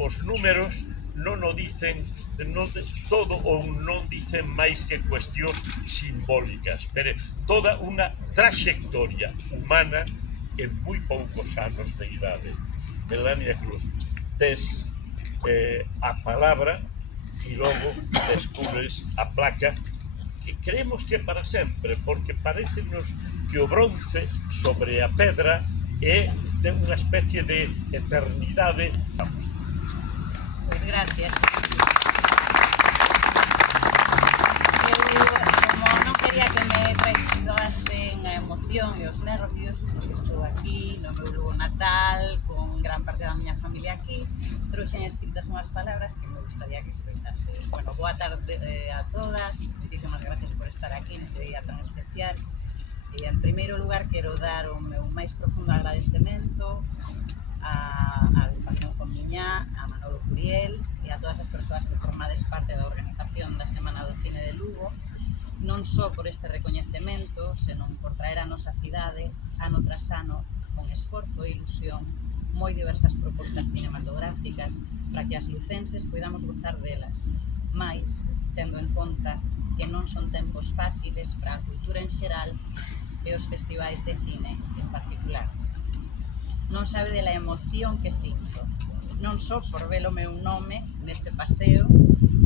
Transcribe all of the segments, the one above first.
os números non o dicen todo ou non dicen máis que cuestións simbólicas, pero toda unha traxectoria humana en moi poucos anos de idade. Melania Cruz, tes a palabra e logo descubres a placa que creemos que é para sempre, porque parecenos que o bronce sobre a pedra é de unha especie de eternidade. Pois gracias. Eu, como non quería que me traicionasen a emoción e os nervios, porque estou aquí no meu lugar natal, con gran parte da miña familia aquí, trouxen escritas unhas palabras que me gustaría que escoitase. Bueno, boa tarde a todas, moitísimas gracias por estar aquí neste día tan especial. E, en primeiro lugar, quero dar o meu máis profundo agradecemento a Agrupación Comiñá, a Manolo Curiel e a todas as persoas que formades parte da organización da Semana do Cine de Lugo, non só por este recoñecemento, senón por traer a nosa cidade, ano tras ano, con esforzo e ilusión, moi diversas propostas cinematográficas para que as lucenses podamos gozar delas, mais tendo en conta que non son tempos fáciles para a cultura en xeral e os festivais de cine en particular. Non sabe de la emoción que sinto, non só por ver o meu nome neste paseo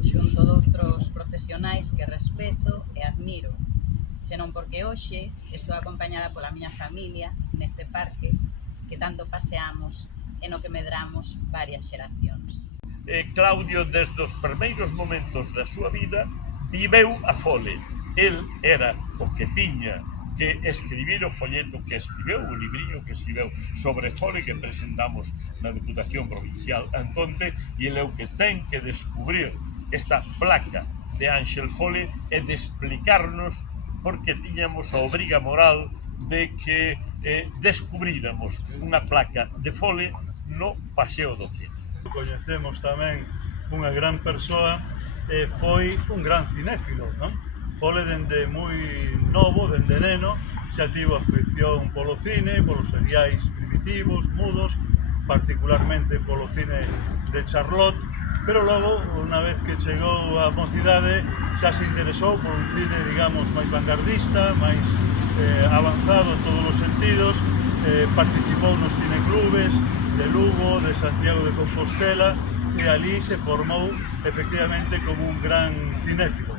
xunto doutros profesionais que respeto e admiro, senón porque hoxe estou acompañada pola miña familia neste parque que tanto paseamos e no que medramos varias xeracións. Claudio, desde os primeiros momentos da súa vida, viveu a fole. El era o que tiña que escribir o folleto que escribeu, o libriño que escribeu sobre fole que presentamos na Deputación Provincial Antonte, e ele é o que ten que descubrir esta placa de Ángel Fole e de explicarnos porque tiñamos a obriga moral de que descubríramos unha placa de fole no Paseo do Cine. Coñecemos tamén unha gran persoa e foi un gran cinéfilo, non? Fole dende moi novo, dende neno, xa tivo afección polo cine, polos seriais primitivos, mudos, particularmente polo cine de Charlotte, pero logo, unha vez que chegou á mocidade, xa se interesou por un cine, digamos, máis vanguardista, máis avanzado en todos os sentidos, participou nos cineclubes de Lugo, de Santiago de Compostela, e ali se formou efectivamente como un gran cinéfilo.